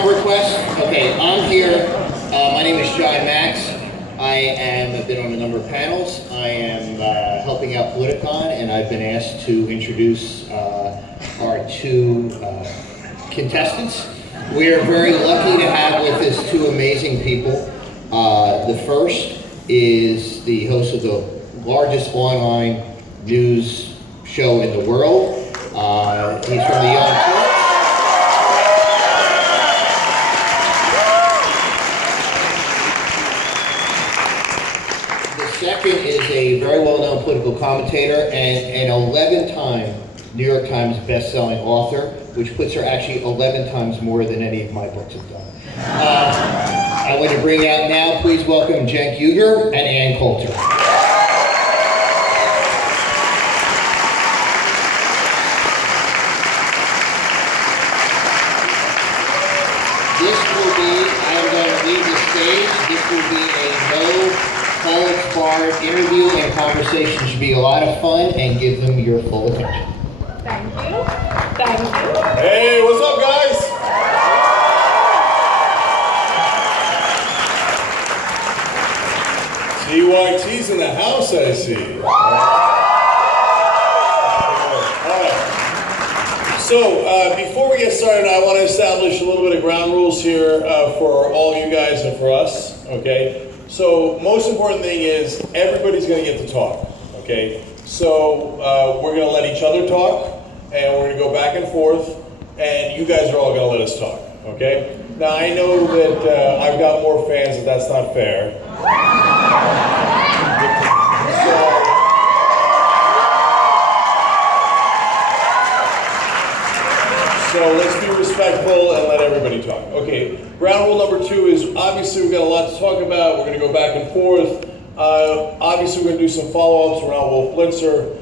song request. Okay, I'm here. My name is John Max. I've been on a number of panels. I am helping out Politicon, and I've been asked to introduce our two contestants. We are very lucky to have with us two amazing people. The first is the host of the largest online news show in the world. He's from the Young Turks. The second is a very well-known political commentator and an 11-time New York Times best-selling author, which puts her actually 11 times more than any of my books have done. I want to bring out now, please welcome Cenk Uygur and Ann Coulter. I'm going to leave the stage. This will be a no-holds-barred interview, and conversation should be a lot of fun, and give them your full attention. Thank you. Thank you. Hey, what's up, guys? TYT's in the house, I see. So, before we get started, I want to establish a little bit of ground rules here for all you guys and for us, okay? So, most important thing is everybody's going to get to talk, okay? So, we're going to let each other talk, and we're going to go back and forth, and you guys are all going to let us talk, okay? Now, I know that I've got more fans, and that's not fair. So let's be respectful and let everybody talk. Okay, ground rule number 2 is obviously we've got a lot to talk about. We're going to go back and forth. Obviously we're going to do some follow-ups around Wolf Blitzer.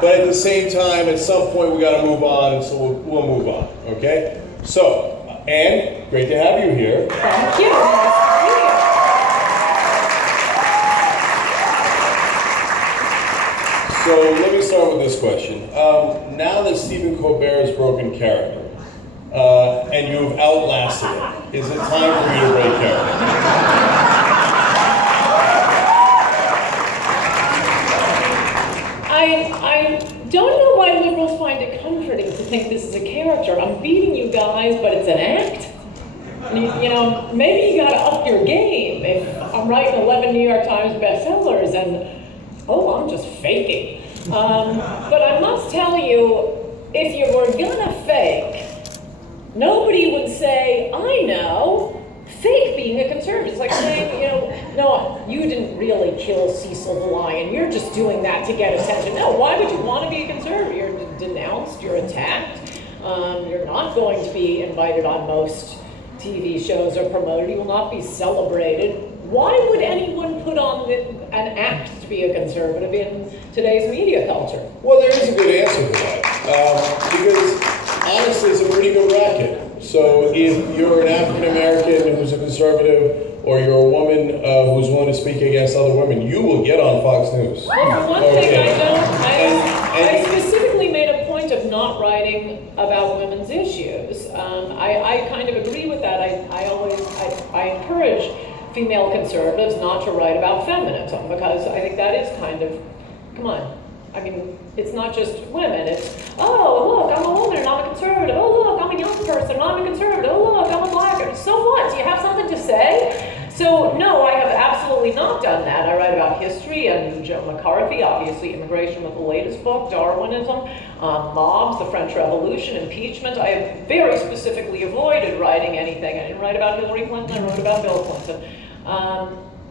But at the same time, at some point we got to move on, and so we'll move on. Okay? So, Ann, great to have you here. Thank you. So let me start with this question. Now that Stephen Colbert has broken character, and you've outlasted it, is it time for you to break character? I don't know why liberals find it comforting to think this is a character. I'm beating you guys, but it's an act. You know, maybe you gotta up your game. If I'm writing 11 New York Times bestsellers and I'm just faking. But I must tell you, if you were gonna fake, nobody would say, I know, fake being a conservative. It's like saying, no, you didn't really kill Cecil the Lion. You're just doing that to get attention. No, why would you want to be a conservative? You're denounced, you're attacked. You're not going to be invited on most TV shows or promoted. You will not be celebrated. Why would anyone put on an act to be a conservative in today's media culture? Well, there is a good answer to that. Because honestly, it's a pretty good racket. So if you're an African American who's a conservative, or you're a woman who's willing to speak against other women, you will get on Fox News. Well, for one thing, I specifically made a point of not writing about women's issues. I kind of agree with that. I encourage female conservatives not to write about feminism, because I think that is kind of, come on. I mean, it's not just women. It's, oh, look, I'm a woman and I'm a conservative. Oh, look, I'm a young person and I'm a conservative. Oh, look, I'm a black. So what? Do you have something to say? So, no, I have absolutely not done that. I write about history and Joe McCarthy, obviously immigration with the latest book, Darwinism, mobs, the French Revolution, impeachment. I have very specifically avoided writing anything. I didn't write about Hillary Clinton. I wrote about Bill Clinton.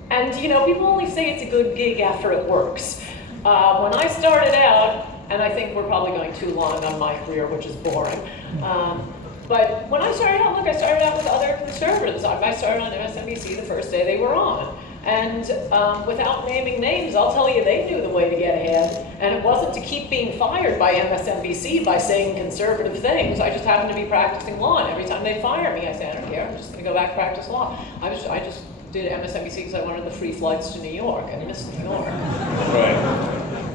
And, people only say it's a good gig after it works. When I started out, and I think we're probably going too long on my career, which is boring, but when I started out, I started out with other conservatives. I started on MSNBC the first day they were on. And without naming names, I'll tell you, they knew the way to get ahead. And it wasn't to keep being fired by MSNBC by saying conservative things. I just happened to be practicing law, and every time they'd fire me, I said, I don't care, I'm just going to go back and practice law. I just did MSNBC because I wanted the free flights to New York, and missed New York. Right.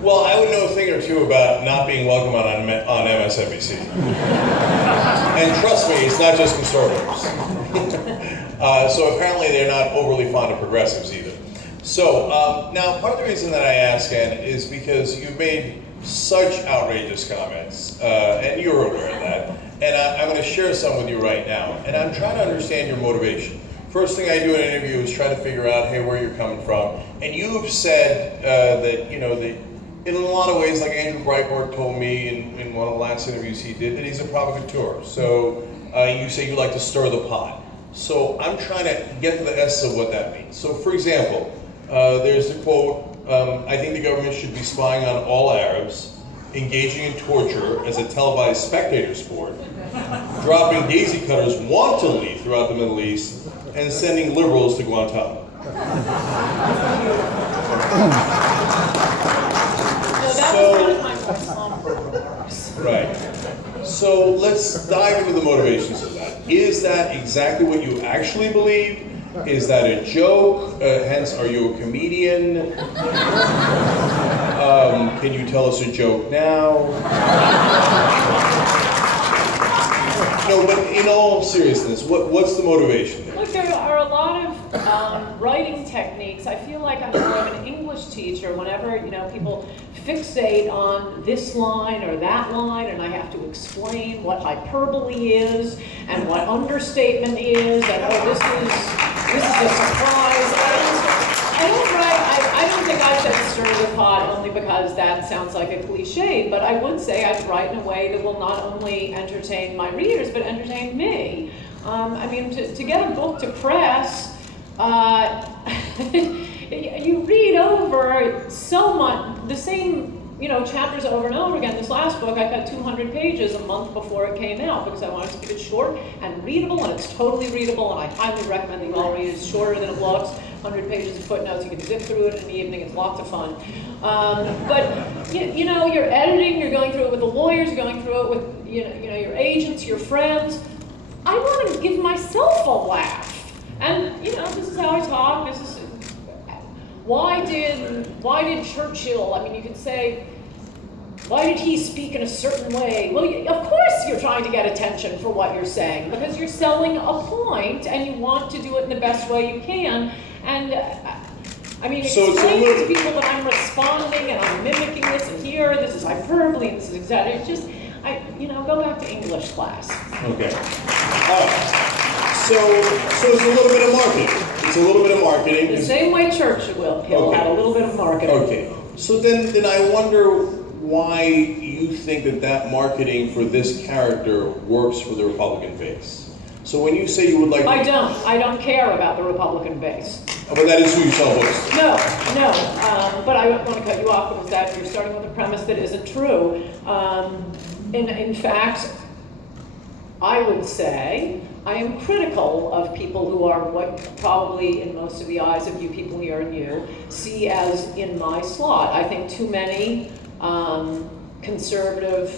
Well, I would know a thing or two about not being welcome on MSNBC. And trust me, it's not just conservatives. So apparently they're not overly fond of progressives either. So now part of the reason that I ask, Ann, is because you've made such outrageous comments, and you're aware of that. And I'm going to share some with you right now. And I'm trying to understand your motivation. First thing I do in an interview is try to figure out, hey, where you're coming from. And you've said that, you know, that in a lot of ways, like Andrew Breitbart told me in one of the last interviews he did, that he's a provocateur. So you say you like to stir the pot. So I'm trying to get to the essence of what that means. So for example, there's the quote, I think the government should be spying on all Arabs, engaging in torture as a televised spectator sport, dropping daisy cutters wantonly throughout the Middle East, and sending liberals to Guantanamo. No, that was one of my more somber remarks. Right. So let's dive into the motivations of that. Is that exactly what you actually believe? Is that a joke? Hence, are you a comedian? Can you tell us a joke now? No, but in all seriousness, what's the motivation there? Look, there are a lot of writing techniques. I feel like I'm more of an English teacher whenever, you know, people fixate on this line or that line, and I have to explain what hyperbole is and what understatement is, and oh, this is a surprise. I don't think I said stir the pot only because that sounds like a cliche, but I would say I'd write in a way that will not only entertain my readers, but entertain me. I mean, to get a book to press, you read over so much, the same, you know, chapters over and over again. This last book, I got 200 pages a month before it came out because I wanted to keep it short and readable, and it's totally readable, and I highly recommend that you all read it. It's shorter than it looks, 100 pages of footnotes. You can zip through it in the evening. It's lots of fun. But you know, you're editing. You're going through it with the lawyers. You're going through it with you know your agents, your friends. I want to give myself a laugh, and you know, this is how I talk. This is why did Churchill? I mean, you could say, why did he speak in a certain way? Well, of course you're trying to get attention for what you're saying because you're selling a point, and you want to do it in the best way you can. And I mean, explaining to people that I'm responding and I'm mimicking this, and here, this is hyperbole, and this is exactly. It's just, you know, go back to English class. Okay. So it's a little bit of marketing. It's a little bit of marketing. The same way Churchill had a little bit of marketing. Okay. So then I wonder why you think that marketing for this character works for the Republican base. So when you say you would like to... I don't care about the Republican base. Oh, but that is who you sell books to. No. But I want to cut you off because that you're starting with a premise that isn't true. In fact, I would say I am critical of people who are what probably in most of the eyes of you people here and you see as in my slot. I think too many conservative,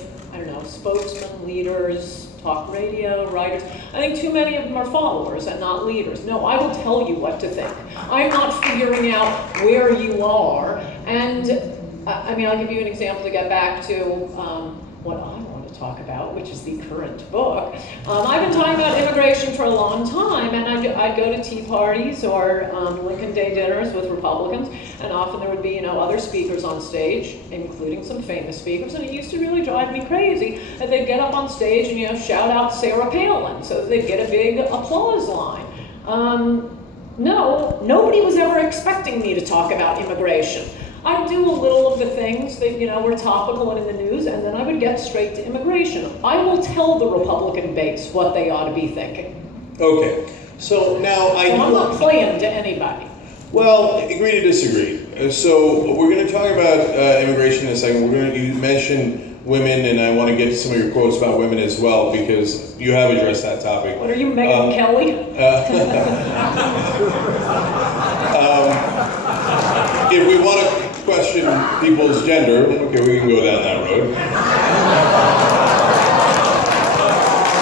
spokesmen, leaders, talk radio, writers, I think too many of them are followers and not leaders. No, I will tell you what to think. I'm not figuring out where you are. And I mean, I'll give you an example to get back to what I want to talk about, which is the current book. I've been talking about immigration for a long time, and I'd go to tea parties or Lincoln Day dinners with Republicans, and often there would be, other speakers on stage, including some famous speakers, and it used to really drive me crazy that they'd get up on stage and, shout out Sarah Palin, so that they'd get a big applause line. No, nobody was ever expecting me to talk about immigration. I'd do a little of the things that, were topical and in the news, and then I would get straight to immigration. I will tell the Republican base what they ought to be thinking. Okay, so now I'm not playing to anybody. Well, agree to disagree. So we're going to talk about immigration in a second. You mentioned women, and I want to get to some of your quotes about women as well, because you have addressed that topic. What are you, Megyn Kelly? If we want to question people's gender, okay, we can go down that road.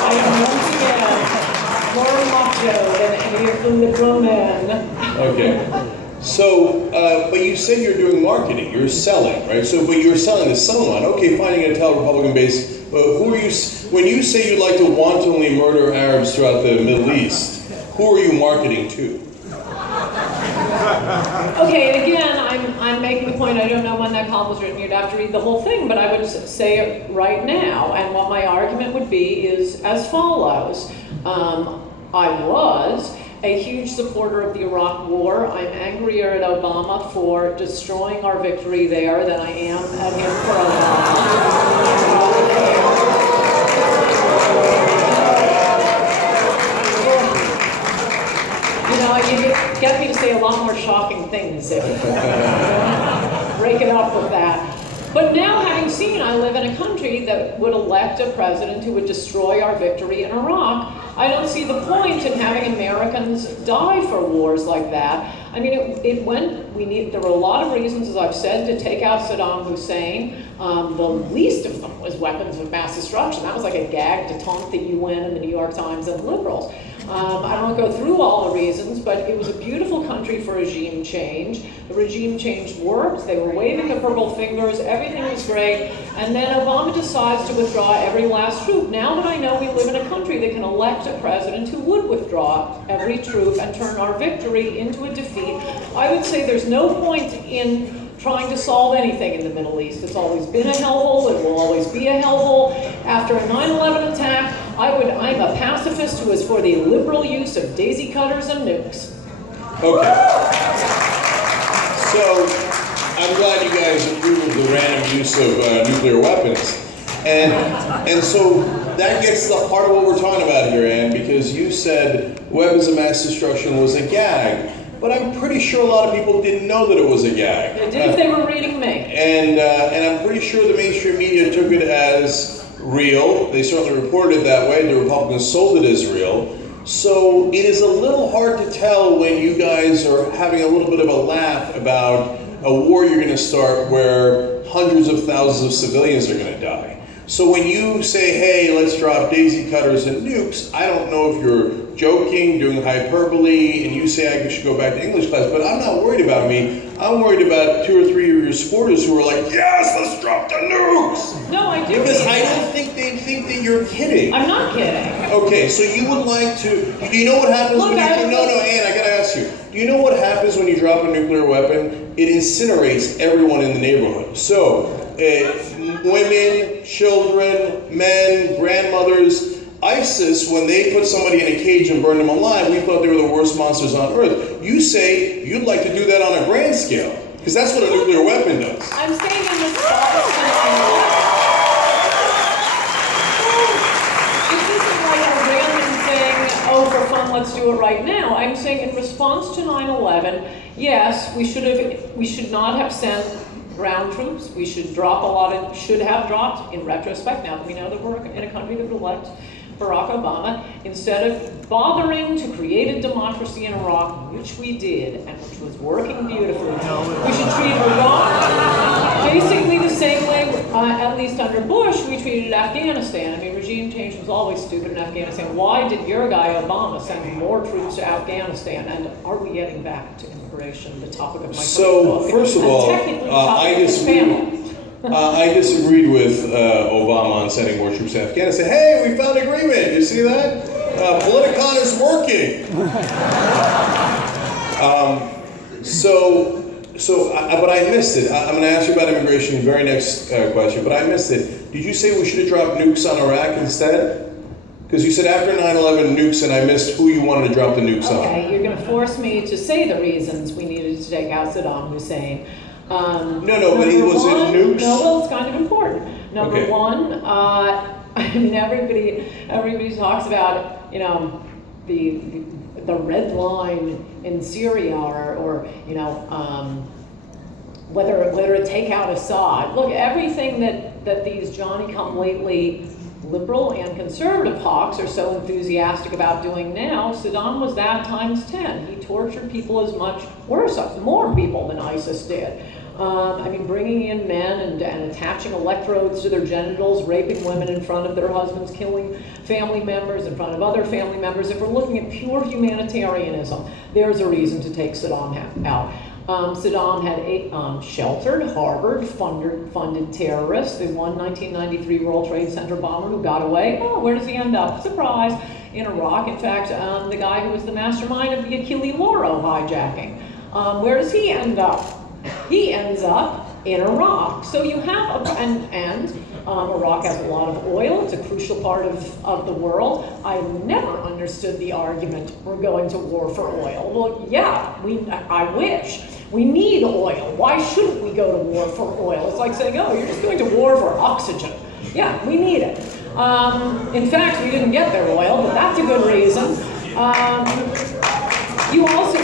I am once again more macho than any of the liberal men. Okay. So, but you said you're doing marketing, you're selling, right? So, but you're selling to someone. Okay, fine, you're gonna tell Republican base, who are you, when you say you'd like to wantonly murder Arabs throughout the Middle East, who are you marketing to? Okay, and again, I'm making the point, I don't know when that column was written, you'd have to read the whole thing, but I would say it right now, and what my argument would be is as follows. I was a huge supporter of the Iraq War. I'm angrier at Obama for destroying our victory there than I am at him for You know, you get me to say a lot more shocking things if break it up with that. But now, having seen, I live in a country that would elect a president who would destroy our victory in Iraq. I don't see the point in having Americans die for wars like that. I mean, there were a lot of reasons, as I've said, to take out Saddam Hussein. The least of them was weapons of mass destruction. That was like a gag to taunt the UN and the New York Times and liberals. I don't go through all the reasons, but it was a beautiful country for regime change. The regime change worked. They were waving the purple fingers. Everything was great. And then Obama decides to withdraw every last troop. Now that I know we live in a country that can elect a president who would withdraw every troop and turn our victory into a defeat, I would say there's no point in trying to solve anything in the Middle East. It's always been a hellhole. It will always be a hellhole. After a 9/11 attack, I'm a pacifist who is for the liberal use of daisy cutters and nukes. Okay. So, I'm glad you guys approve of the random use of nuclear weapons. And so that gets to the heart of what we're talking about here, Ann, because you said weapons of mass destruction was a gag. But I'm pretty sure a lot of people didn't know that it was a gag. They did if they were reading me. And I'm pretty sure the mainstream media took it as real. They certainly reported it that way. The Republicans sold it as real. So it is a little hard to tell when you guys are having a little bit of a laugh about a war you're going to start where hundreds of thousands of civilians are going to die. So when you say, hey, let's drop daisy cutters and nukes, I don't know if you're joking, doing hyperbole, and you say I should go back to English class, but I'm not worried about me. I'm worried about 2 or 3 of your supporters who are like, yes, let's drop the nukes! No, I do. Because I don't think they think that you're kidding. I'm not kidding. Okay, so you would like to, do you know what happens when you, Ann, I gotta ask you. Do you know what happens when you drop a nuclear weapon? It incinerates everyone in the neighborhood. So, women, children, men, grandmothers. ISIS, when they put somebody in a cage and burned them alive, we thought they were the worst monsters on earth. You say you'd like to do that on a grand scale, because that's what a nuclear weapon does. I'm saying in response to 9/11. This isn't like a random thing, oh, for fun, let's do it right now. I'm saying in response to 9/11, yes, we should not have sent ground troops. We should should have dropped in retrospect, now that we know that we're in a country that would elect Barack Obama, instead of bothering to create a democracy in Iraq, which we did, and which was working beautifully. We should treat Iraq basically the same way, at least under Bush, we treated Afghanistan. I mean, regime change was always stupid in Afghanistan. Why did your guy Obama send more troops to Afghanistan? And are we getting back to immigration, the topic of my So, first of all, I disagreed with Obama on sending more troops to Afghanistan. Hey, we found agreement. You see that? Politicon is working. But I missed it. I'm going to ask you about immigration in the very next question, but I missed it. Did you say we should have dropped nukes on Iraq instead? Because you said after 9/11 nukes, and I missed who you wanted to drop the nukes on. Okay, you're going to force me to say the reasons we needed to take out Saddam Hussein. But it was nukes? No, well, it's kind of important. Number Okay. one, I mean, everybody talks about, you know, the red line in Syria or you know, whether to take out Assad. Look, everything that these Johnny-come-lately liberal and conservative hawks are so enthusiastic about doing now, Saddam was that times 10. He tortured people as much, worse, more people than ISIS did. I mean, bringing in men and attaching electrodes to their genitals, raping women in front of their husbands, killing family members in front of other family members. If we're looking at pure humanitarianism, there's a reason to take Saddam out. Saddam had sheltered, harbored, funded terrorists. The one 1993 World Trade Center bomber who got away, oh, where does he end up? Surprise, in Iraq. In fact, the guy who was the mastermind of the Achille Lauro hijacking, where does he end up? He ends up in Iraq. So you have, Iraq has a lot of oil. It's a crucial part of the world. I never understood the argument, we're going to war for oil. Well, yeah, I wish. We need oil. Why shouldn't we go to war for oil? It's like saying, oh, you're just going to war for oxygen. Yeah, we need it. In fact, we didn't get their oil, but that's a good reason.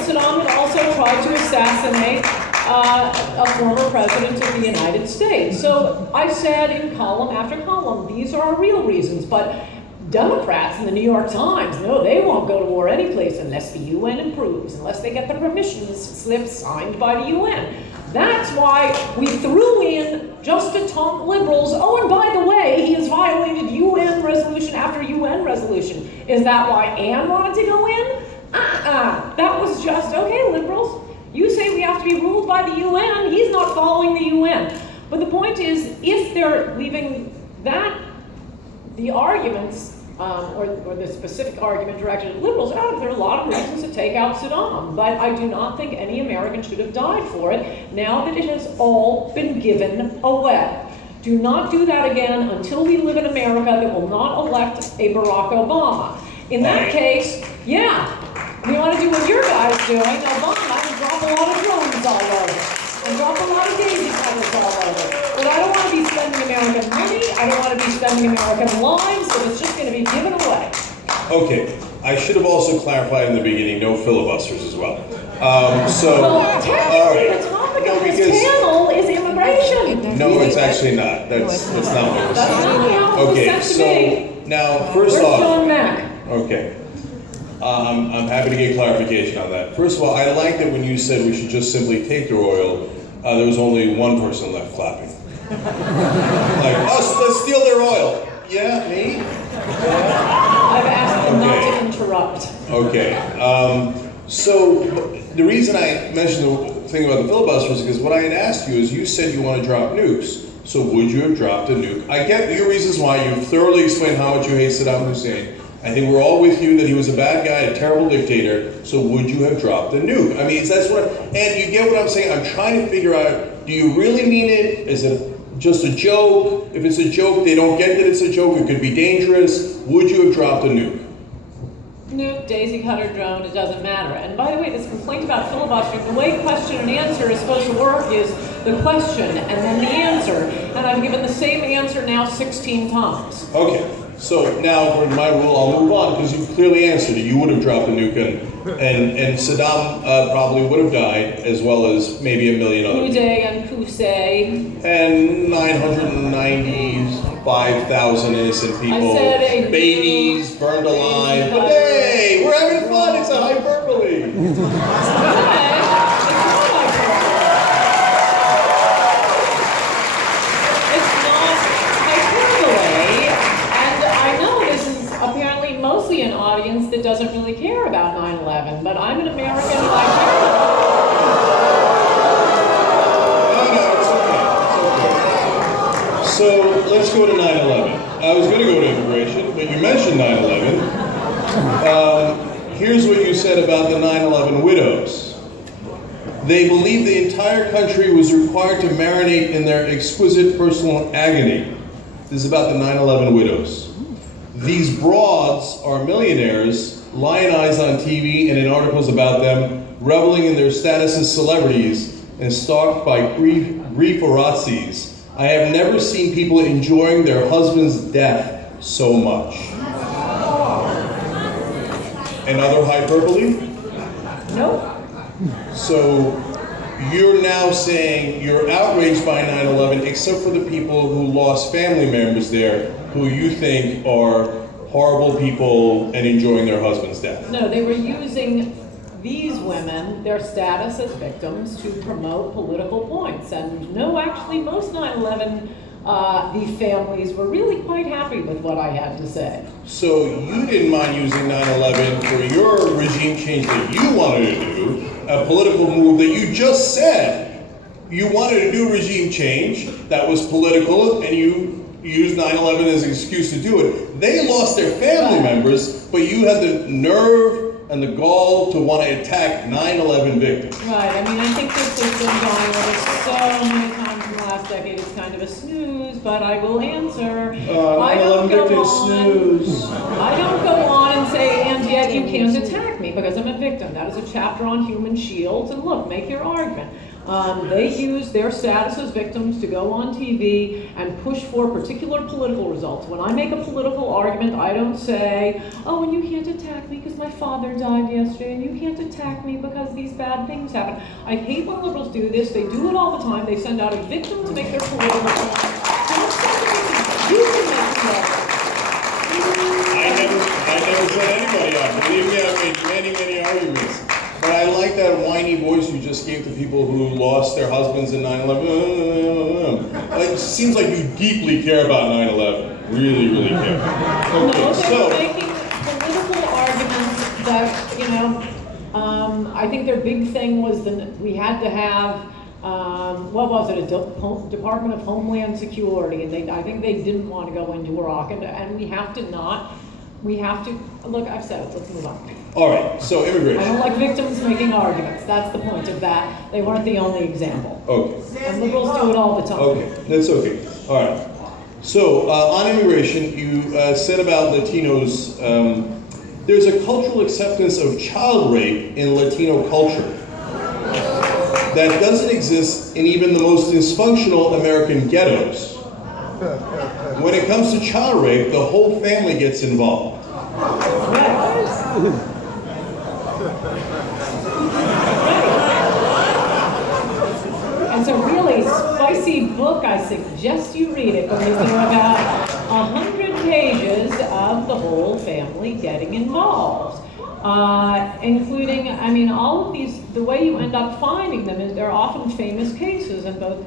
Saddam had also tried to assassinate a former president of the United States. So I said in column after column, these are real reasons, but Democrats in the New York Times, no, they won't go to war any place unless the UN improves, unless they get the permission slip signed by the UN. That's why we threw in just to taunt liberals. Oh, and by the way, he has violated UN resolution after UN resolution. Is that why Ann wanted to go in? That was just, okay, liberals, you say we have to be ruled by the UN, he's not following the UN. But the point is, if they're leaving that, the arguments, or the specific argument directed at liberals, there are a lot of reasons to take out Saddam, but I do not think any American should have died for it, now that it has all been given away. Do not do that again until we live in America that will not elect a Barack Obama. In that case, yeah, we want to do what your guy's doing, Obama, and drop a lot of drones all over, and drop a lot of daisy cutters all over. But I don't want to be spending American money, I don't want to be spending American lives, so it's just going to be given away. Okay, I should have also clarified in the beginning, no filibusters as well. Well, technically, the topic of this panel is immigration. No, it's actually not. That's not what we're saying. Okay, so now, first Where's off, John Mack? okay. I'm happy to get clarification on that. First of all, I like that when you said we should just simply take their oil, there was only one person left clapping. Like, us, let's steal their oil. Yeah, me? I've asked them not to interrupt. Okay. So the reason I mentioned the thing about the filibuster is because what I had asked you is you said you want to drop nukes. So would you have dropped a nuke? I get your reasons why. You've thoroughly explained how much you hate Saddam Hussein. I think we're all with you that he was a bad guy, a terrible dictator. So would you have dropped a nuke? I mean, that's what. And you get what I'm saying. I'm trying to figure out: do you really mean it? Is it just a joke? If it's a joke, they don't get that it's a joke. It could be dangerous. Would you have dropped a nuke? Nuke, daisy cutter, drone, it doesn't matter. And by the way, this complaint about filibustering, the way question and answer is supposed to work is the question and then the answer. And I've given the same answer now 16 times. Okay. So now, for my rule, I'll move on because you clearly answered it. You would have dropped a nuke, and Saddam probably would have died, as well as maybe a million other people. Uday and Qusay. And 995,000 innocent people, babies burned alive. But hey, we're having fun. It's a hyperbole. Mostly an audience that doesn't really care about 9/11, but I'm an American and I care. No, it's okay. So let's go to 9/11. I was going to go to immigration, but you mentioned 9/11. Here's what you said about the 9/11 widows. They believe the entire country was required to marinate in their exquisite personal agony. This is about the 9/11 widows. These broads are millionaires, lionized on TV and in articles about them, reveling in their status as celebrities and stalked by grieferazzis. I have never seen people enjoying their husband's death so much. Another hyperbole? Nope. So you're now saying you're outraged by 9/11 except for the people who lost family members there who you think are horrible people and enjoying their husband's death. No, they were using these women their status as victims to promote political points. And no, actually, most 9/11 the families were really quite happy with what I had to say. So you didn't mind using 9/11 for your regime change that you wanted to do, a political move that you just said you wanted to do regime change that was political, and you used 9/11 as an excuse to do it. They lost their family members, but you had the nerve and the gall to want to attack 9/11 victims. Right, I mean, I think this has been going over so many times in the last decade, it's kind of a snooze, but I will answer. 9/11 victims snooze. I don't go on and say, and yet you can't attack me because I'm a victim. That is a chapter on human shields, and look, make your argument. They use their status as victims to go on TV and push for particular political results. When I make a political argument, I don't say, oh, and you can't attack me because my father died yesterday, and you can't attack me because these bad things happen. I hate when liberals do this. They do it all the time. They send out a victim to make their political point. Don't send a victim. You can make I never set anybody up. Believe me, I've made many arguments. But I like that whiny voice you just gave to people who lost their husbands in 9/11. It seems like you deeply care about 9/11. Really care. No, Okay, they so were making political arguments that, I think their big thing was that we had to have, what was it, a Department of Homeland Security, and I think they didn't want to go into Iraq, and we have to, look, I've said it, let's move on. all right, so I immigration. don't like victims making arguments, that's the point of that. They weren't the only example. Okay. And liberals do it all the time. Okay, that's okay. All right. So on immigration, you said about Latinos, there's a cultural acceptance of child rape in Latino culture that doesn't exist in even the most dysfunctional American ghettos. When it comes to child rape, the whole family gets involved. It's a really spicy book. I suggest you read it because there are about 100 pages of the whole family getting involved. Including, all of these, the way you end up finding them is they're often famous cases, and both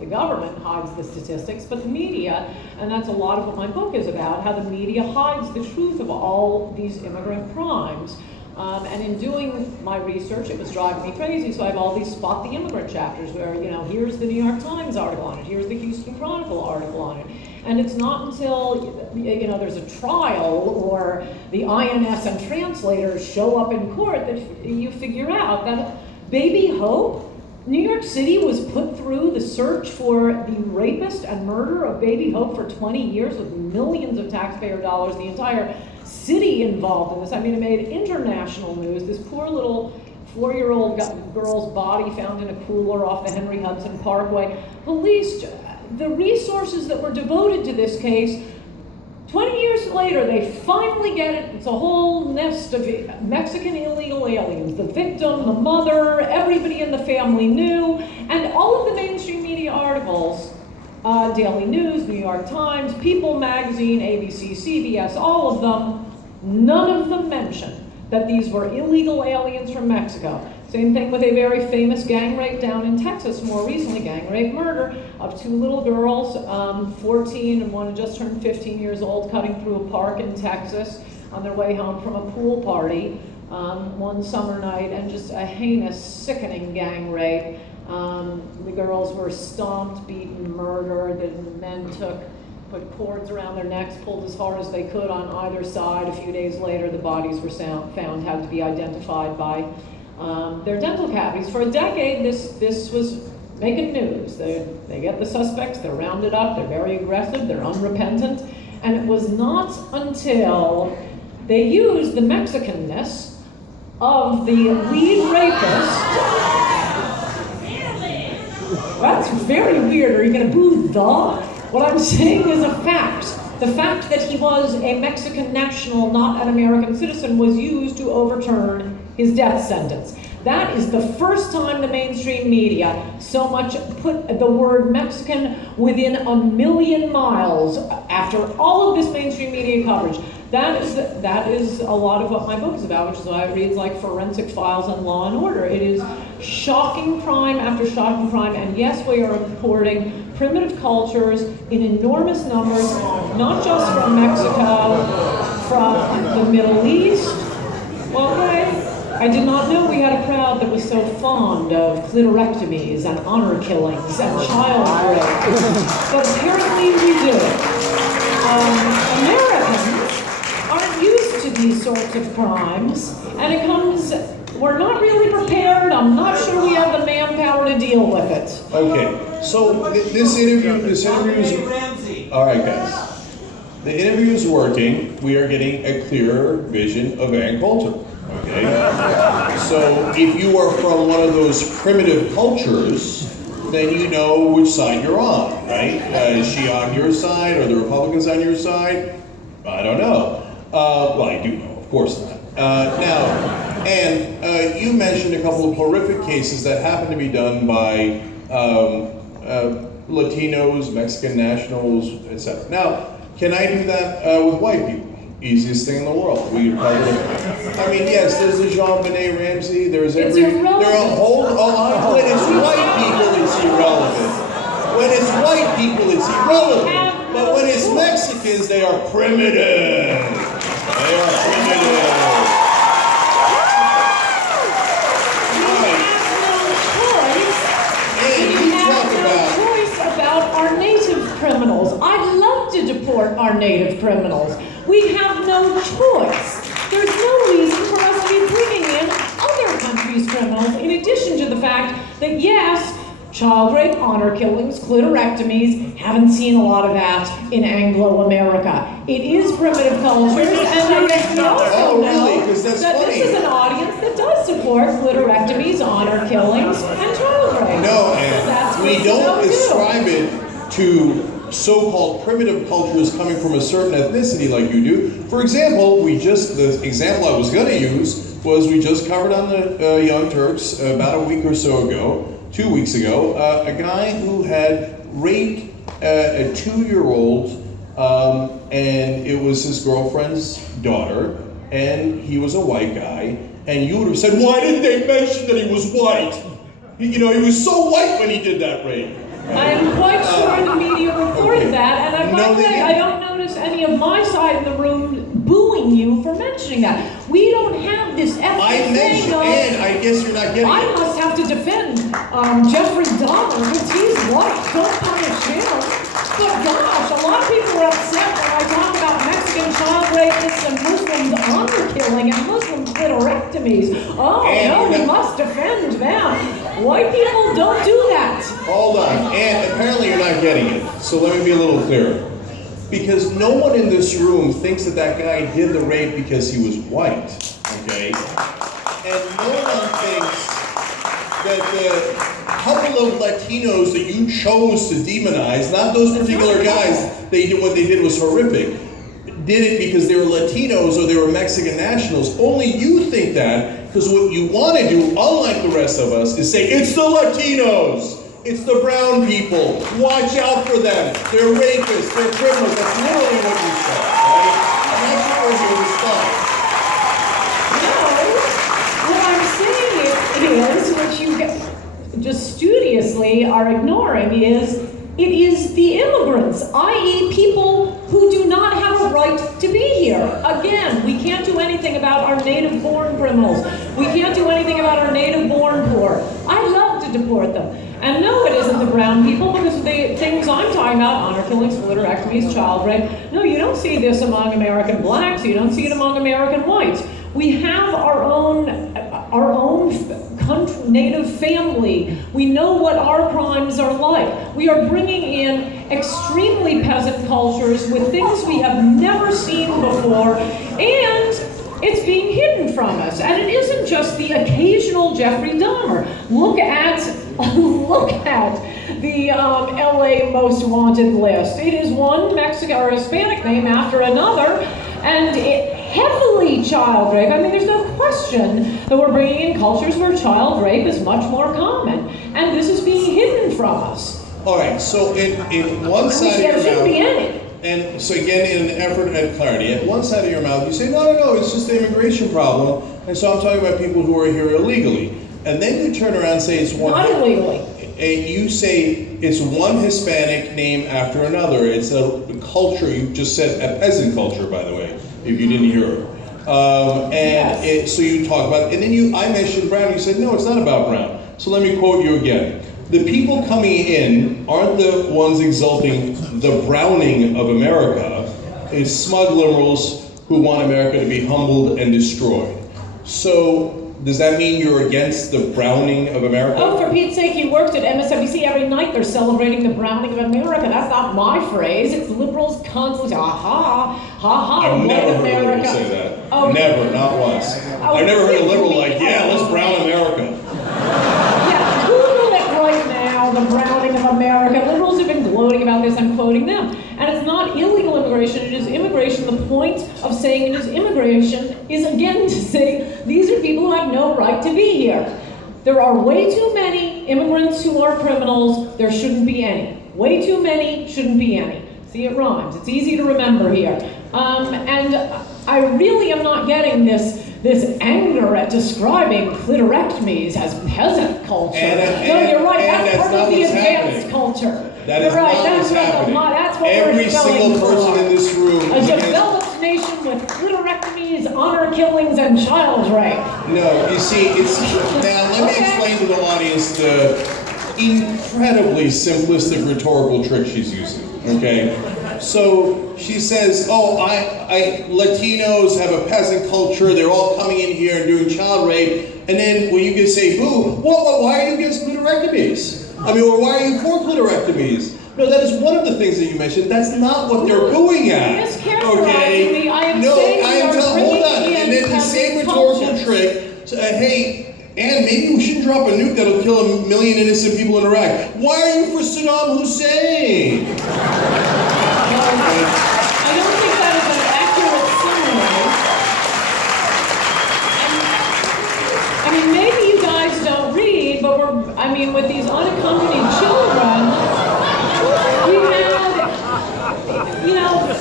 the government hides the statistics, but the media, and that's a lot of what my book is about, how the media hides the truth of all these immigrant crimes. And in doing my research, it was driving me crazy, so I have all these Spot the Immigrant chapters where, here's the New York Times article on it, here's the Houston Chronicle article on it. And it's not until, there's a trial or the INS and translators show up in court that you figure out that Baby Hope, New York City was put through the search for the rapist and murderer of Baby Hope for 20 years with millions of taxpayer dollars, the entire city involved in this. It made international news. This poor little 4-year-old girl's body found in a cooler off the Henry Hudson Parkway. Police, the resources that were devoted to this case, 20 years later, they finally get it. It's a whole nest of Mexican illegal aliens. The victim, the mother, everybody in the family knew. And all of the mainstream media articles, Daily News, New York Times, People Magazine, ABC, CBS, all of them, none of them mention that these were illegal aliens from Mexico. Same thing with a very famous gang rape down in Texas, more recently, gang rape murder of 2 little girls, 14 and one had just turned 15 years old, cutting through a park in Texas on their way home from a pool party one summer night, and just a heinous, sickening gang rape. The girls were stomped, beaten, murdered. The men put cords around their necks, pulled as hard as they could on either side. A few days later, the bodies were found, had to be identified by their dental cavities. For a decade, this was making news. They get the suspects, they're rounded up, they're very aggressive, they're unrepentant. And it was not until they used the Mexicanness of the lead rapist. That's very weird. Are you going to boo the? What I'm saying is a fact. The fact that he was a Mexican national, not an American citizen, was used to overturn his death sentence. That is the first time the mainstream media so much put the word Mexican within 1 million miles after all of this mainstream media coverage. That is a lot of what my book is about, which is why it reads like forensic files and Law and Order. It is shocking crime after shocking crime, and yes, we are importing primitive cultures in enormous numbers, not just from Mexico, from the Middle East. Okay, I did not know we had a crowd that was so fond of clitorectomies and honor killings and child rape, but apparently we do. Americans aren't used to these sorts of crimes, and we're not really prepared. I'm not sure we have the manpower to deal with it. Okay, so this interview is, all right guys, the interview is working. We are getting a clearer vision of Ann Coulter, okay? So if you are from one of those primitive cultures, then you know which side you're on, right? Is she on your side? Are the Republicans on your side? I don't know. Well, I do know, of course not. Now, Ann, you mentioned a couple of horrific cases that happen to be done by Latinos, Mexican nationals, etc. Now, can I do that with white people? Easiest thing in the world. I mean, yes, there's the Jean-Benet Ramsey, there's It's there are irrelevant. a whole, when it's white people, it's irrelevant. When it's white people, it's irrelevant. But when it's Mexicans, they are primitive. They are primitive. We have no choice about our native criminals. I'd love to deport our native criminals. We have no choice. There's no reason for us to be bringing in other countries' criminals, in addition to the fact that, yes, child rape, honor killings, clitorectomies, haven't seen a lot of that in Anglo-America. It is primitive cultures, and I guess we also know that this is an audience that does support clitorectomies, honor killings, and child rape. No, and we don't ascribe it to so-called primitive cultures coming from a certain ethnicity like you do. For example, the example I was going to use was we just covered on the Young Turks about a week or so ago, 2 weeks ago, a guy who had raped a 2-year-old, and it was his girlfriend's daughter, and he was a white guy, and you would have said, why didn't they mention that he was white? He was so white when he did that rape. I am quite sure the media reported that, and I don't notice any of my side of the room booing you for mentioning that. We don't have this ethnic thing. And I guess you're not getting I it. must have to defend Jeffrey Dahmer because he's white. Don't punish him. But gosh, a lot of people are upset when I talk about Mexican child rapists and Muslim honor killing and Muslim clitorectomies. Oh, no, we must defend them. White people don't do that. Hold on, and apparently you're not getting it. So let me be a little clearer. Because no one in this room thinks that that guy did the rape because he was white, okay? And no one thinks that the couple of Latinos that you chose to demonize, not those particular guys, what they did was horrific, did it because they were Latinos or they were Mexican nationals. Only you think that, because what you want to do, unlike the rest of us, is say, it's the Latinos. It's the brown people. Watch out for them. They're rapists. They're criminals. That's literally what you said, right? And that's your response. No, what I'm saying is, what you just studiously are ignoring is, it is the immigrants, i.e. people who do not have a right to be here. Again, we can't do anything about our native-born criminals. We can't do anything about our native-born poor. I'd love to deport them. And no, it isn't the brown people, because of the things I'm talking about, honor killings, clitorectomies, child rape. No, you don't see this among American blacks. You don't see it among American whites. We have our own country, native family. We know what our crimes are like. We are bringing in extremely peasant cultures with things we have never seen before, and it's being hidden from us. And it isn't just the occasional Jeffrey Dahmer. Look at the LA Most Wanted list. It is one Mexican or Hispanic name after another, and heavily child rape. I mean, there's no question that we're bringing in cultures where child rape is much more common, and this is being hidden from us. All right, so in one side There of your shouldn't be mouth, any. And so again, in an effort at clarity, at one side of your mouth you say, no, it's just an immigration problem, and so I'm talking about people who are here illegally. And then you turn around and say it's one... Not illegally. And you say it's one Hispanic name after another. It's a culture, you just said a peasant culture, by the way, if you didn't hear it. So you talk about, and then I mentioned Brown, you said, no, it's not about Brown. So let me quote you again. The people coming in aren't the ones exalting the Browning of America. It's smug liberals who want America to be humbled and destroyed. So, does that mean you're against the Browning of America? Oh, for Pete's sake, you worked at MSNBC every night. They're celebrating the Browning of America. That's not my phrase. It's liberals constantly, I've never heard a liberal say that. Oh, never, not once. I've never heard a liberal like, yeah, let's brown America. Yeah, Google it right now, the Browning of America. Liberals have been gloating about this. I'm quoting them. And it's not illegal immigration, it is immigration. The point of saying it is immigration is, again, to say these are people who have no right to be here. There are way too many immigrants who are criminals. There shouldn't be any. Way too many, shouldn't be any. See, it rhymes. It's easy to remember here. And I really am not getting this anger at describing clitorectomies as peasant culture. No, you're right, that's part of the advanced culture. That is right. not what's happening. That's what Every we're single person in this room a developed nation with clitorectomies, honor killings, and child rape. No, you see, it's... Now, let me explain to the audience the incredibly simplistic rhetorical trick she's using, okay? So, she says, Latinos have a peasant culture, they're all coming in here and doing child rape, and then when you can say, boo, why are you against clitorectomies? I mean, or why are you for clitorectomies? No, that is one of the things that you mentioned. That's not what they're going at. Mischaracterizing me. I am saying hold on. And then the same rhetorical trick. Hey, Ann, maybe we shouldn't drop a nuke that'll kill 1 million innocent people in Iraq. Why are you for Saddam Hussein? I don't think that is an accurate summary. I mean, maybe you guys don't read, but with these unaccompanied children, we had,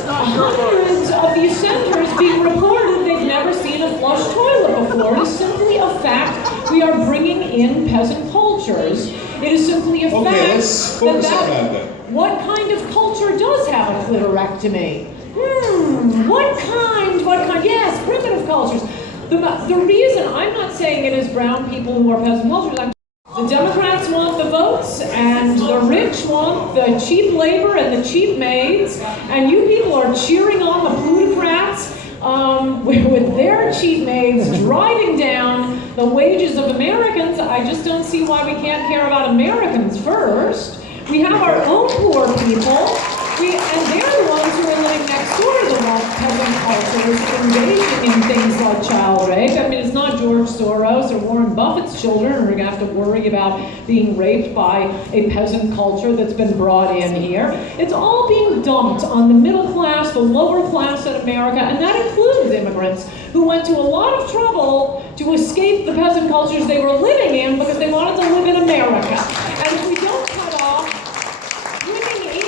hundreds of these centers being reported they've never seen a flush toilet before. It is simply a fact we are bringing in peasant cultures. It is simply a fact let's focus on that. What kind of culture does have a clitorectomy? What kind? Yes, primitive cultures. The reason I'm not saying it is brown people who are peasant cultures. The Democrats want the votes, and the rich want the cheap labor and the cheap maids, and you people are cheering on the plutocrats with their cheap maids driving down the wages of Americans. I just don't see why we can't care about Americans first. We have our own poor people, and they're the ones who are living next door to the peasant cultures, engaging in things like child rape. I mean, it's not George Soros or Warren Buffett's children who are going to have to worry about being raped by a peasant culture that's been brought in here. It's all being dumped on the middle class, the lower class in America, and that includes immigrants who went to a lot of trouble to escape the peasant cultures they were living in because they wanted to live in America. And if we don't cut off bringing in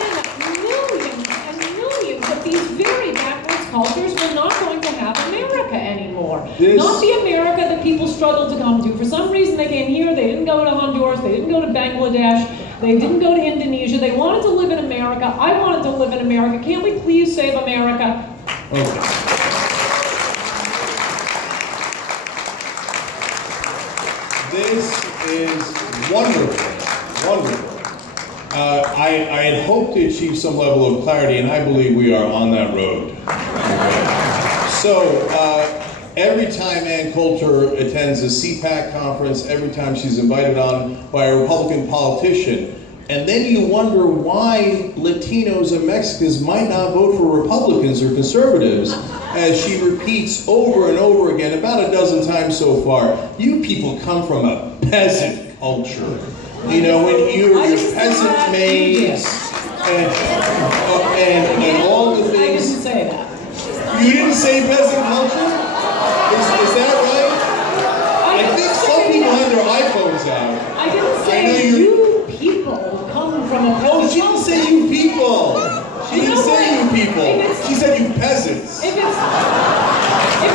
millions and millions of these very backwards cultures, we're not going to have America anymore. Not the America that people struggled to come to. For some reason they came here, they didn't go to Honduras, they didn't go to Bangladesh, they didn't go to Indonesia, they wanted to live in America. I wanted to live in America. Can't we please save America? Okay. This is wonderful, wonderful. I had hoped to achieve some level of clarity, and I believe we are on that road. Okay. So, every time Ann Coulter attends a CPAC conference, every time she's invited on by a Republican politician, and then you wonder why Latinos and Mexicans might not vote for Republicans or conservatives, as she repeats over and over again, about a dozen times so far, you people come from a peasant culture. You know, when you're peasant maids and all the things. I didn't say that. You didn't say peasant culture? Is that right? I think some people have their iPhones out. I didn't say you people come from a peasant culture. Oh, she didn't say you people. She didn't say you people. people. She said you peasants. If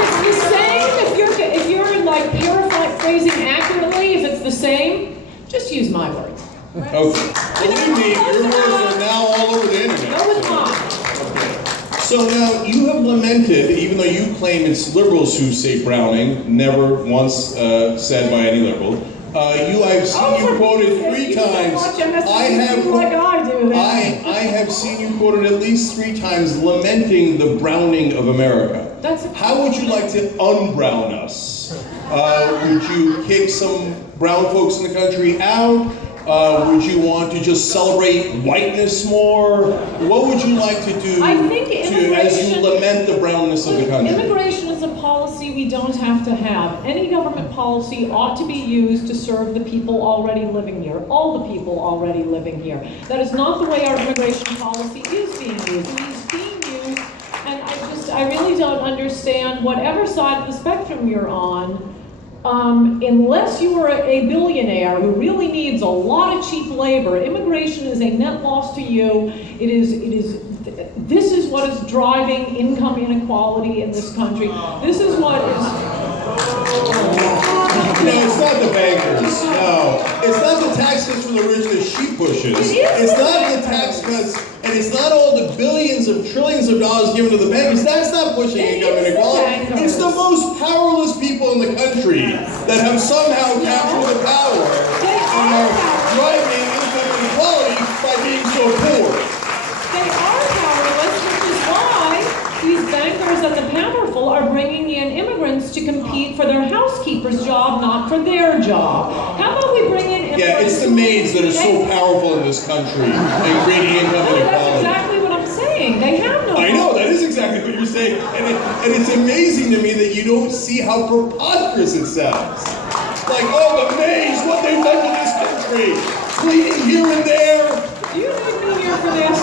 it's the same, if you're like paraphrasing accurately, if it's the same, just use my words. Okay. Believe me, your words are now all over the internet. No, it's not. So now you have lamented, even though you claim it's liberals who say Browning, never once said by any liberal. I've seen you quoted 3 times. I have seen you quoted at least 3 times lamenting the Browning of America. How would you like to unbrown us? Would you kick some brown folks in the country out? Would you want to just celebrate whiteness more? What would you like to do as you lament the brownness of the country? Immigration is a policy we don't have to have. Any government policy ought to be used to serve the people already living here, all the people already living here. That is not the way our immigration policy is being used. It is being used, and I really don't understand whatever side of the spectrum you're on. Unless you are a billionaire who really needs a lot of cheap labor, immigration is a net loss to you. This is what is driving income inequality in this country. This is what is... No, it's not the bankers. No. It's not the tax cuts for the rich that she pushes. It's not the tax cuts, and it's not all the billions of trillions of dollars given to the bankers. That's not pushing income inequality. It's the most powerless people in the country that have somehow captured the power and are driving income inequality by being so poor. They are powerless, which is why these bankers and the powerful are bringing in immigrants to compete for their housekeeper's job, not for their job. How about we bring in immigrants? Yeah, it's the maids that are so powerful in this country and creating income inequality. That's exactly what I'm saying. They have no I know, that is exactly what you're saying. And it's amazing to me that you don't see how preposterous it sounds. Like, oh, the maids, what they've done to this country. Cleaning here and there. Do you need me here for this?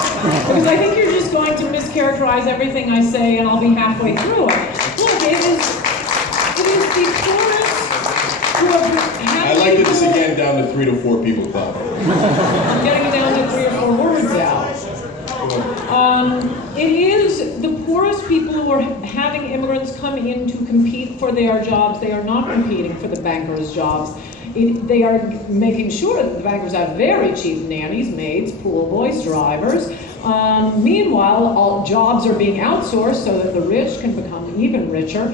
Because I think you're just going to mischaracterize everything I say and I'll be halfway through it. Look, it is the poorest who have I like that this again down to 3 to 4 people club. I'm getting it down to 3 or 4 words out. It is the poorest people who are having immigrants come in to compete for their jobs. They are not competing for the bankers' jobs. They are making sure that the bankers have very cheap nannies, maids, pool boys, drivers. Meanwhile, all jobs are being outsourced so that the rich can become even richer.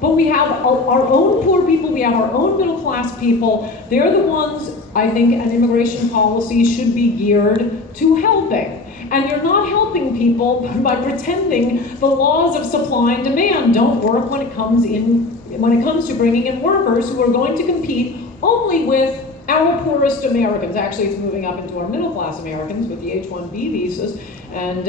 But we have our own poor people, we have our own middle class people. They're the ones, I think, an immigration policy should be geared to helping. And you're not helping people by pretending the laws of supply and demand don't work when it comes to bringing in workers who are going to compete only with our poorest Americans. Actually, it's moving up into our middle class Americans with the H-1B visas and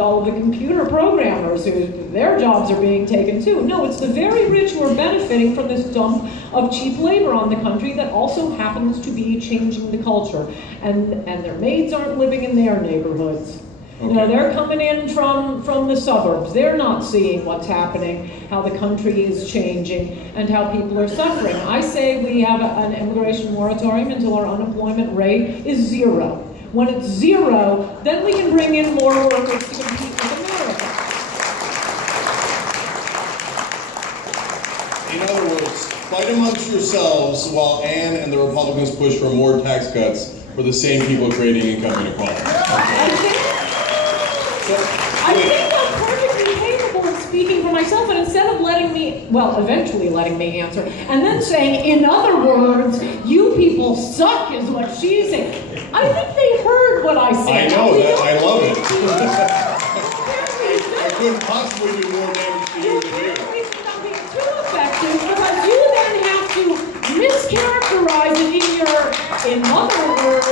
all of the computer programmers who their jobs are being taken too. No, it's the very rich who are benefiting from this dump of cheap labor on the country that also happens to be changing the culture. And their maids aren't living in their neighborhoods. Okay. You know, they're coming in from the suburbs. They're not seeing what's happening, how the country is changing, and how people are suffering. I say we have an immigration moratorium until our unemployment rate is 0. When it's 0, then we can bring in more workers to compete with America. In other words, fight amongst yourselves while Ann and the Republicans push for more tax cuts for the same people creating income inequality. I think I'm perfectly capable of speaking for myself, and instead of eventually letting me answer, and then saying, in other words, you people suck is what she's saying. I think they heard what I said. I know that. I love it. I couldn't possibly do more damage to you than you. It's not being too effective because you then have to mischaracterize it in other words.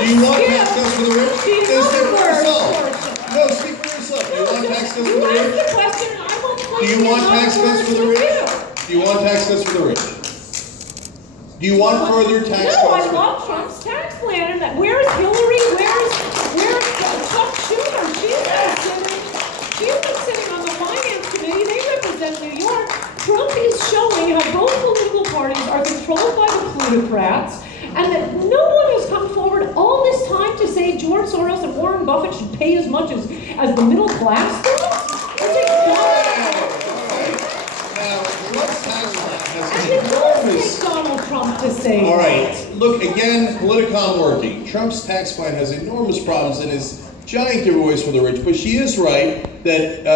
Do you want tax cuts for the rich? Speak for yourself. No, speak for yourself. Do you want tax cuts for the rich? You ask the question, I won't Do you want tax cuts for the rich? Do you want tax cuts for the rich? Do you want further tax cuts? No, I love Trump's tax plan. And where's Hillary? Where's Chuck Schumer? She's not sitting on the finance committee. They represent New York. Trump is showing how both political parties are controlled by the plutocrats, and that no one has come forward all this time to say George Soros and Warren Buffett should pay as much as as the middle class does? Donald Trump to say. All right, look, again, Politicon working. Trump's tax plan has enormous problems and is giant giveaways for the rich, but she is right that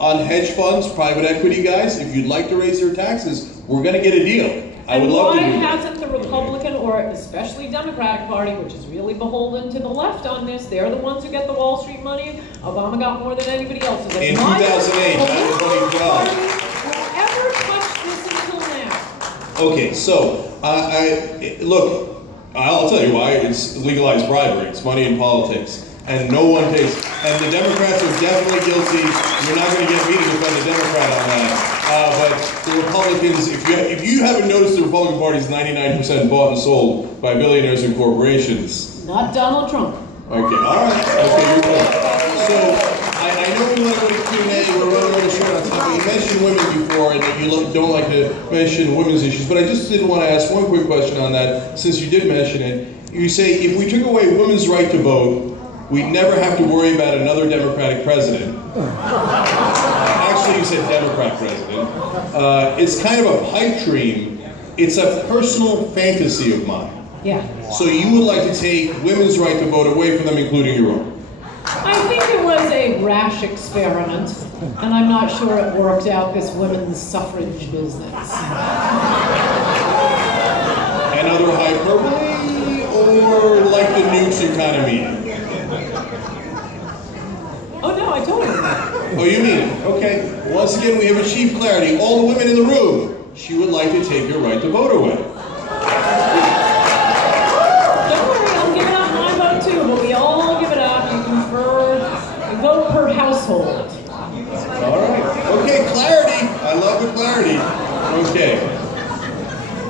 on hedge funds, private equity guys, if you'd like to raise their taxes, we're going to get a deal. I would love to do that. Why hasn't the Republican or especially Democratic Party, which is really beholden to the left on this, they're the ones who get the Wall Street money. Obama got more than anybody else. In 2008, that was when he got who ever touched this until now? Okay, so, look, I'll tell you why. It's legalized bribery. It's money in politics. And no one takes, and the Democrats are definitely guilty. You're not going to get me to defend the Democrat on that. But the Republicans, if you haven't noticed, the Republican Party is 99% bought and sold by billionaires and corporations. Not Donald Trump. Okay, all right. Okay, you're right. So, I know we want to go to Q&A. We're running over short on time. You mentioned women before, and that you don't like to mention women's issues. But I just did want to ask one quick question on that, since you did mention it. You say if we took away women's right to vote, we'd never have to worry about another Democratic president. Actually, you said Democrat president. It's kind of a pipe dream. It's a personal fantasy of mine. Yeah. So you would like to take women's right to vote away from them, including your own? I think it was a rash experiment, and I'm not sure it worked out, this women's suffrage business. Another hyperbole, or like the nukes you kind of mean? Oh no, I told you that. Oh, you mean it? Okay. Once again, we have achieved clarity. All the women in the room, she would like to take your right to vote away. Don't worry, I'm giving up my vote too, but we all give it up. You can vote per household. All right. Okay, clarity. I love the clarity. Okay.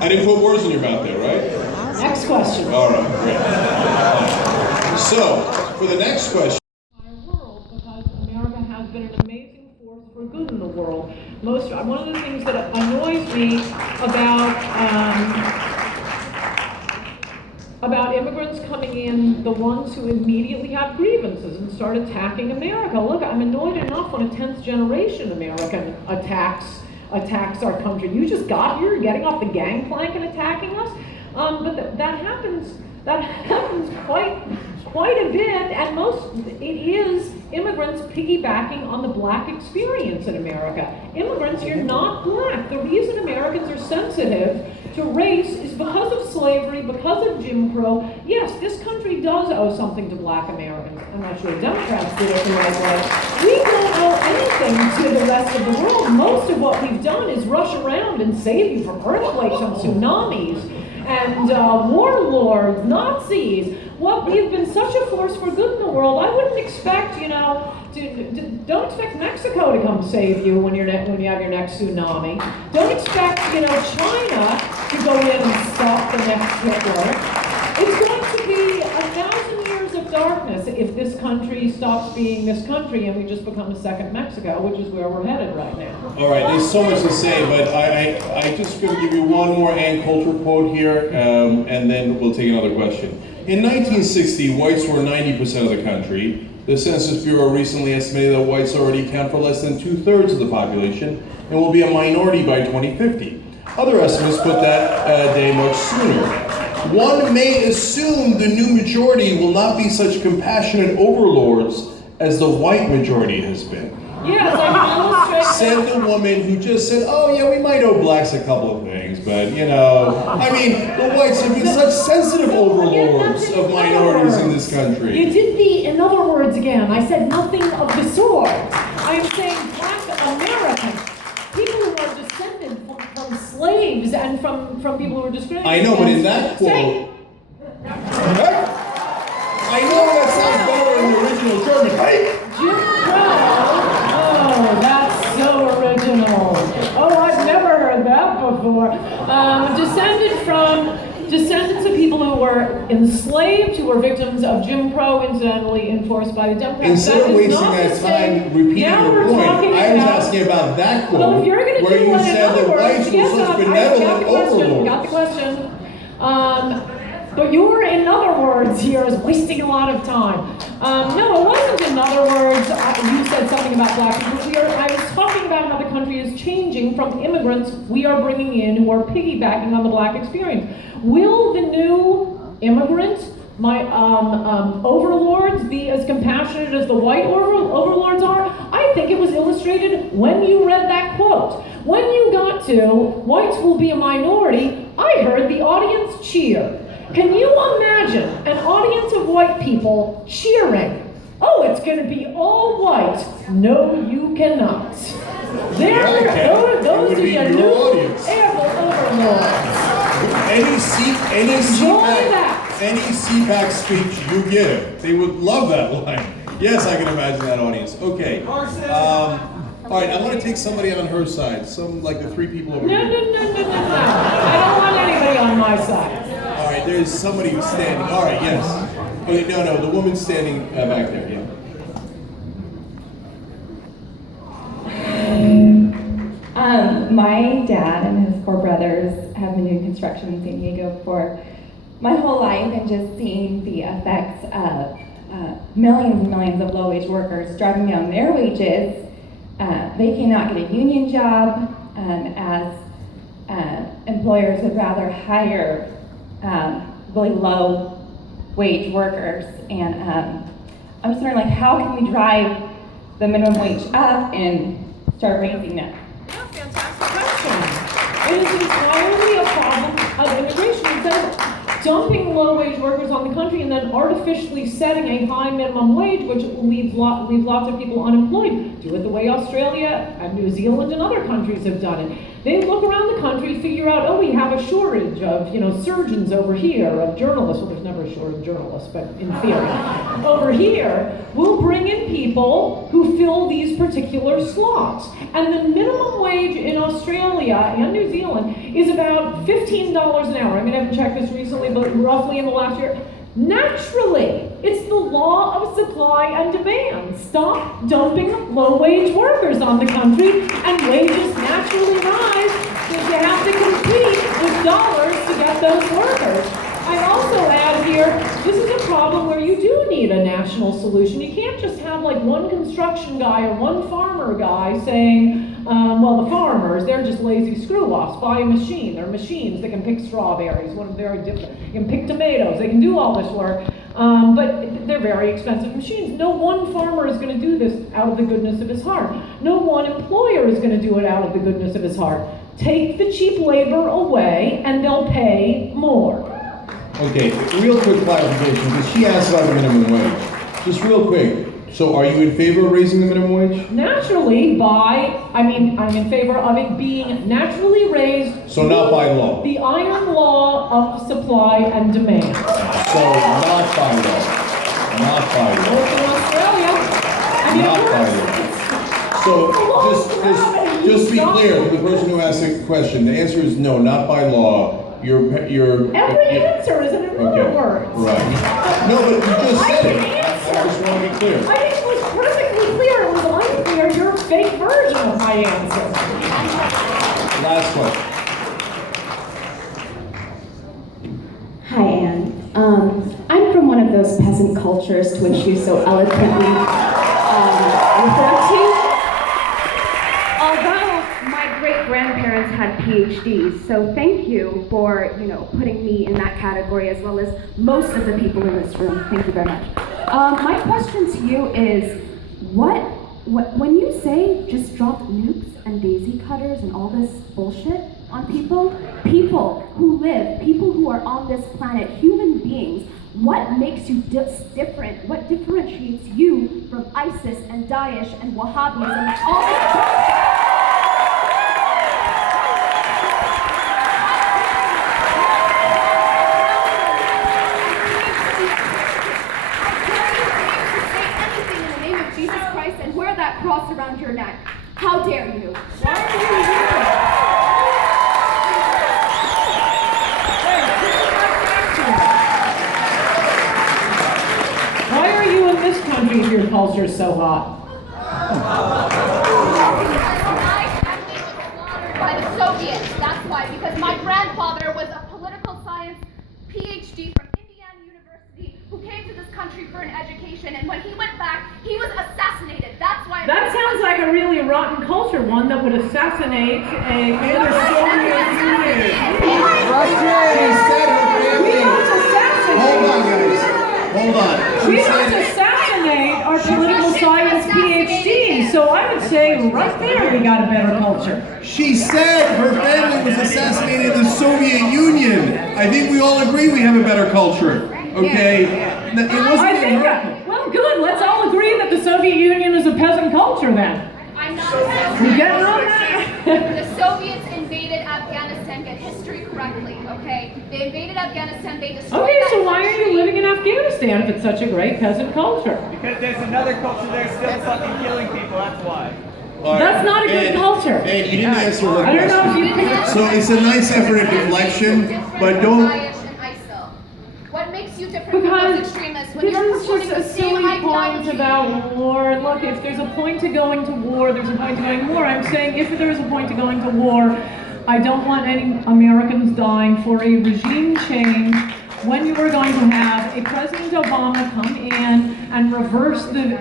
I didn't put words in your mouth there, right? Next question. All right, great. So, for the next question. World, because America has been an amazing force for good in the world. One of the things that annoys me about immigrants coming in, the ones who immediately have grievances and start attacking America. Look, I'm annoyed enough when a 10th generation American attacks our country. You just got here, getting off the gangplank and attacking us. But that happens quite a bit, and it is immigrants piggybacking on the black experience in America. Immigrants, you're not black. The reason Americans are sensitive to race is because of slavery, because of Jim Crow. Yes, this country does owe something to black Americans. I'm not sure Democrats did it the right way. We don't owe anything to the rest of the world. Most of what we've done is rush around and save you from earthquakes and tsunamis and warlords, Nazis. Well, we've been such a force for good in the world. I wouldn't expect, don't expect Mexico to come save you when you have your next tsunami. Don't expect, China to go in and stop the next Hitler. It's going to be 1,000 years of darkness if this country stops being this country and we just become a second Mexico, which is where we're headed right now. All right, there's so much to say, but I just going to give you one more Ann Coulter quote here, and then we'll take another question. In 1960, whites were 90% of the country. The Census Bureau recently estimated that whites already account for less than 2/3 of the population and will be a minority by 2050. Other estimates put that day much sooner. One may assume the new majority will not be such compassionate overlords as the white majority has been. Yes, I can illustrate. Said the woman who just said, oh yeah, we might owe blacks a couple of things, but the whites have been such sensitive overlords of minorities in this country. You did the in other words again. I said nothing of the sort. I'm saying black Americans, people who are descended from slaves and from people who were discriminated. I know, but in that quote, I know that sounds better in the original German, right? Jim Crow. Oh, that's so original. Oh, I've never heard that before. Descendants of people who were enslaved, who were victims of Jim Crow, incidentally enforced by the Democrats. Instead of wasting that time repeating your point, I was asking about that quote, well, if you're going to where you said that whites were such benevolent overlords. Got the question. But your in other words here is wasting a lot of time. No, it wasn't in other words. You said something about black people. I was talking about how the country is changing from immigrants we are bringing in who are piggybacking on the black experience. Will the new immigrant, my overlords, be as compassionate as the white overlords are? I think it was illustrated when you read that quote. When you got to, whites will be a minority, I heard the audience cheer. Can you imagine an audience of white people cheering? Oh, it's going to be all white. No, you cannot. Those are your new overlords. Any CPAC speech, you get it. They would love that line. Yes, I can imagine that audience. Okay. All right, I want to take somebody on her side. Some, like the three people over here. No. I don't want anybody on my side. All right, there's somebody who's standing. All right, yes. Okay, no, the woman's standing back there, yeah. My dad and his four brothers have been doing construction in San Diego for my whole life, and just seeing the effects of millions and millions of low-wage workers driving down their wages. They cannot get a union job, as employers would rather hire really low-wage workers. And I'm just wondering, like, how can we drive the minimum wage up and start raising it? Yeah, fantastic question. It is entirely a problem of immigration. Instead of dumping low-wage workers on the country and then artificially setting a high minimum wage, which leaves lots of people unemployed, do it the way Australia and New Zealand and other countries have done it. They look around the country, figure out, oh, we have a shortage of, surgeons over here, of journalists. Well, there's never a shortage of journalists, but in theory. Over here, we'll bring in people who fill these particular slots. And the minimum wage in Australia and New Zealand is about $15 an hour. I mean, I haven't checked this recently, but roughly in the last year. Naturally, it's the law of supply and demand. Stop dumping low-wage workers on the country, and wages naturally rise because you have to compete with dollars to get those workers. I also add here, this is a problem where you do need a national solution. You can't just have like one construction guy or one farmer guy saying, well, the farmers, they're just lazy screw-offs. Buy a machine. They're machines that can pick strawberries. One of very different. You can pick tomatoes. They can do all this work, but they're very expensive machines. No one farmer is going to do this out of the goodness of his heart. No one employer is going to do it out of the goodness of his heart. Take the cheap labor away, and they'll pay more. Okay, real quick clarification, because she asked about the minimum wage. Just real quick, so are you in favor of raising the minimum wage? Naturally, I'm in favor of it being naturally raised. So not by law? The iron law of supply and demand. So not by law? Not by law? Well, in Australia, Not by law. So just to be clear, to the person who asked the question, the answer is no, not by law. Every answer is in other words. Right. No, but you just said it. I just want to be clear. I think it was perfectly clear. It was unclear your fake version of my answer. Last question. Hi, Ann. I'm from one of those peasant cultures to which you so eloquently refer to. Although my great-grandparents had PhDs, so thank you for, putting me in that category as well as most of the people in this room. Thank you very much. My question to you is, when you say just drop nukes and daisy cutters and all this bullshit on people who are on this planet, human beings, what makes you different? What differentiates you from ISIS and Daesh and Wahhabism and all this bullshit? And wear that cross around your neck. How dare you? Why are you in this country if your culture is so hot? By the Soviets. That's why, because my grandfather was a political science PhD from country for an education, and when he went back, he was assassinated. That's why. That sounds like a really rotten culture, one that would assassinate a Hold on, guys. Hold on. We don't assassinate our political science PhD, so I would say right there we got a better culture. She said her family was assassinated in the Soviet Union. I think we all agree we have a better culture. Okay? It wasn't I think, well, good. Let's all agree that the Soviet Union is a peasant culture then. I'm not. You getting on that? The Soviets invaded Afghanistan. Get history correctly, okay? They invaded Afghanistan. They destroyed. Okay, so that why are you living in Afghanistan if it's such a great peasant culture? Because there's another culture there still fucking killing people, that's why. All right. That's not a good culture. And you didn't answer her I don't know question. if you. So it's a nice effort at deflection, but don't. What makes you different from Because those extremists when this you're is purporting just a the same silly point ideology? about war. Look, if there's a point to going to war, there's a point to going to war. I'm saying if there is a point to going to war, I don't want any Americans dying for a regime change when you are going to have a President Obama come in and reverse the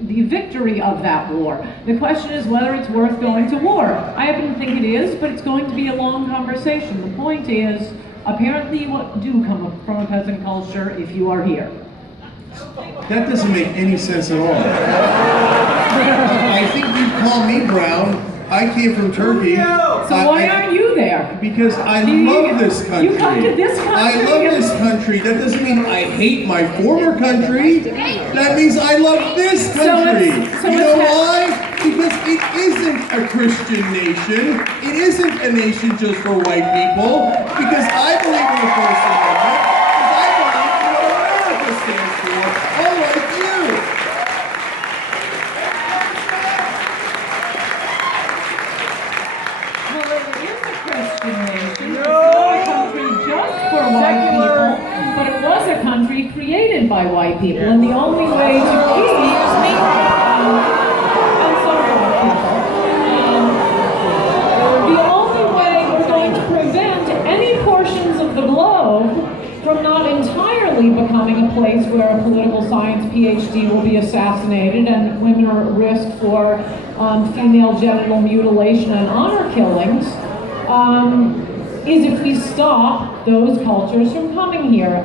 victory of that war. The question is whether it's worth going to war. I happen to think it is, but it's going to be a long conversation. The point is, apparently you do come from a peasant culture if you are here. That doesn't make any sense at all. I think you call me brown. I came from Turkey. So why aren't you there? Because I love this country. You come to this country. I love this country. That doesn't mean I hate my former country. That means I love this country. You know why? Because it isn't a Christian nation. It isn't a nation just for white people. Because I believe in the First Amendment. Because I believe in what America stands for. Unlike you. Well, it is a Christian nation. It's not a country just for white people, but it was a country created by white people, and the only way to keep the only way we're going to prevent any portions of the globe from not entirely becoming a place where a political science PhD will be assassinated and women are at risk for female genital mutilation and honor killings, is if we stop those cultures from coming here.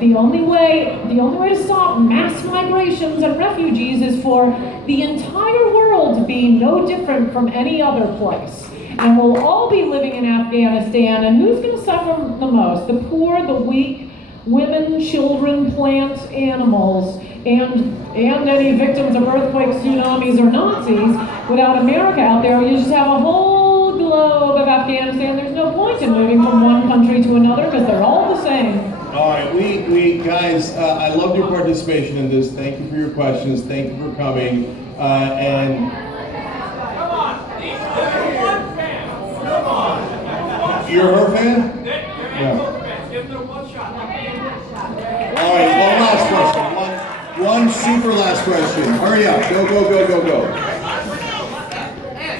The only way to stop mass migrations and refugees is for the entire world to be no different from any other place. And we'll all be living in Afghanistan, and who's going to suffer the most? The poor, the weak, women, children, plants, animals, and any victims of earthquakes, tsunamis, or Nazis. Without America out there, you just have a whole globe of Afghanistan. There's no point in moving from one country to another because they're all the same. All right, we guys, I loved your participation in this. Thank you for your questions. Thank you for coming. You're her fan? Yeah. All right, one last question. One super last question. Hurry up. Go, go, go, go, go. And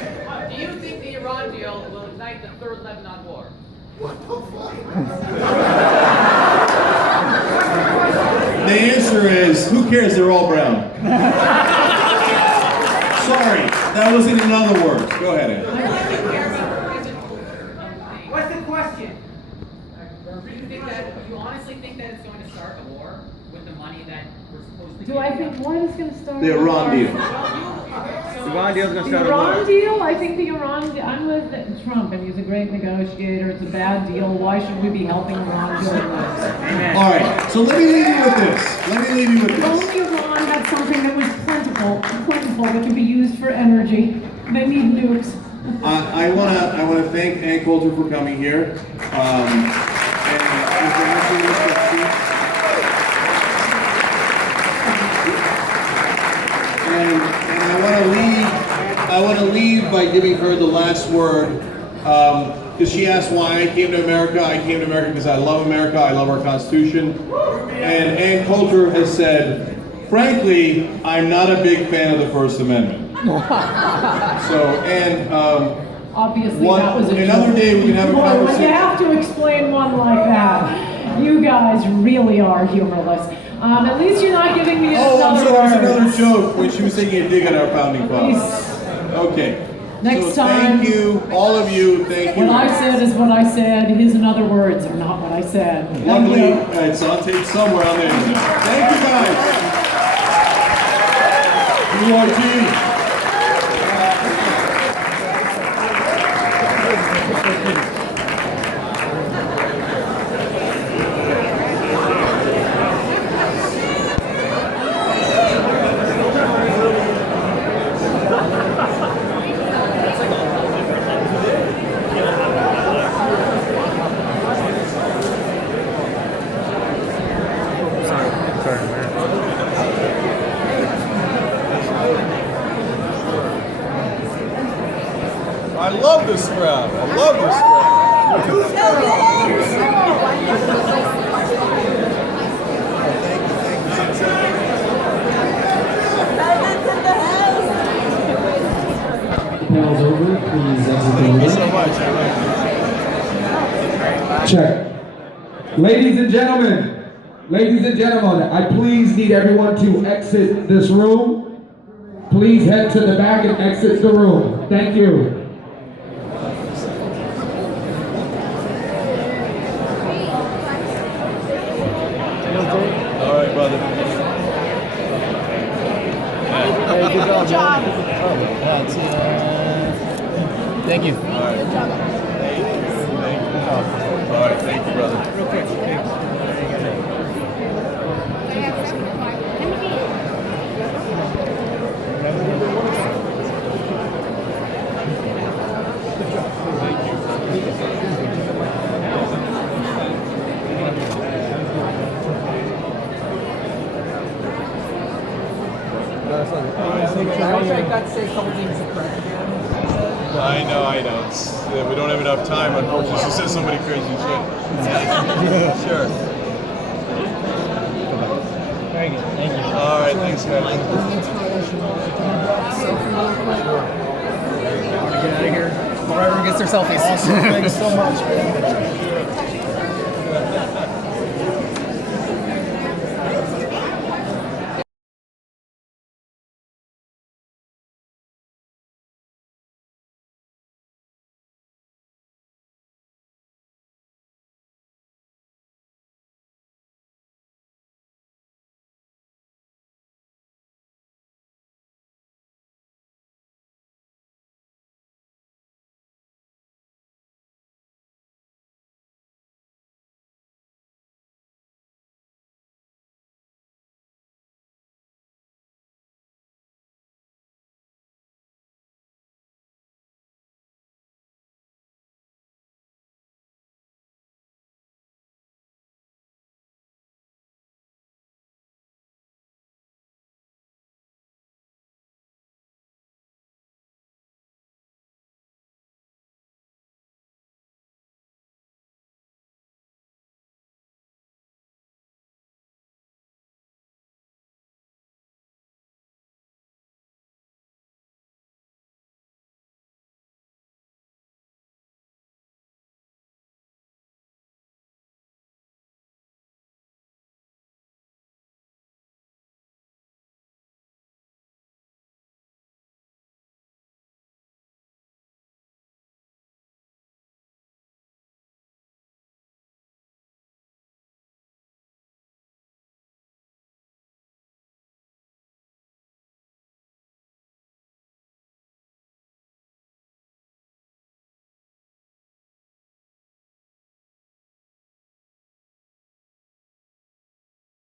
do you think the Iran deal will ignite the third Lebanon war? The answer is, who cares? They're all brown. Sorry, that wasn't in other words. Go ahead, Ann. What's the question? Do you honestly think that it's going to start a war with the money that we're supposed to Do I think what is going to start? The Iran deal. The Iran deal's gonna The start a Iran war. deal? I think the Iran. I'm with Trump, and he's a great negotiator. It's a bad deal. Why should we be helping Iran during this? Amen. All right, so let me leave you with this. If only Iran had something that was plentiful that could be used for energy. They need nukes. I wanna thank Ann Coulter for coming here. And I want to leave by giving her the last word, because she asked why I came to America. I came to America because I love America. I love our Constitution. And Ann Coulter has said, frankly, I'm not a big fan of the First Amendment. So, Ann, Obviously, that was a another joke. day we can have a Boy, when conversation. you have to explain one like that, you guys really are humorless. At least you're not giving me Oh, I'm another sorry, that was word. another joke when she was taking a dig at our founding fathers. Okay. Next So time. thank you, all of you, thank you. What I said is what I said. His and other words are not what I said. Thank Luckily, you. it's on tape somewhere on the internet. Thank you guys. TYT. I love this crowd. I love this Panel's over, please exit the room. Thank you so much. Check. Ladies and gentlemen, I please need everyone to exit this room. Please head to the back and exit the room. Thank you. All right, brother. Hey, good job. Thank you. All right. Thank you. All right, thank you, brother. Real quick. I wish I got to say a couple things to correct you. I know. We don't have enough time, unfortunately. She says so many crazy shit. Sure. Very good. Thank you. All right, thanks, guys. Want to get out of here before everyone gets their selfies. Awesome. Thanks so much, man.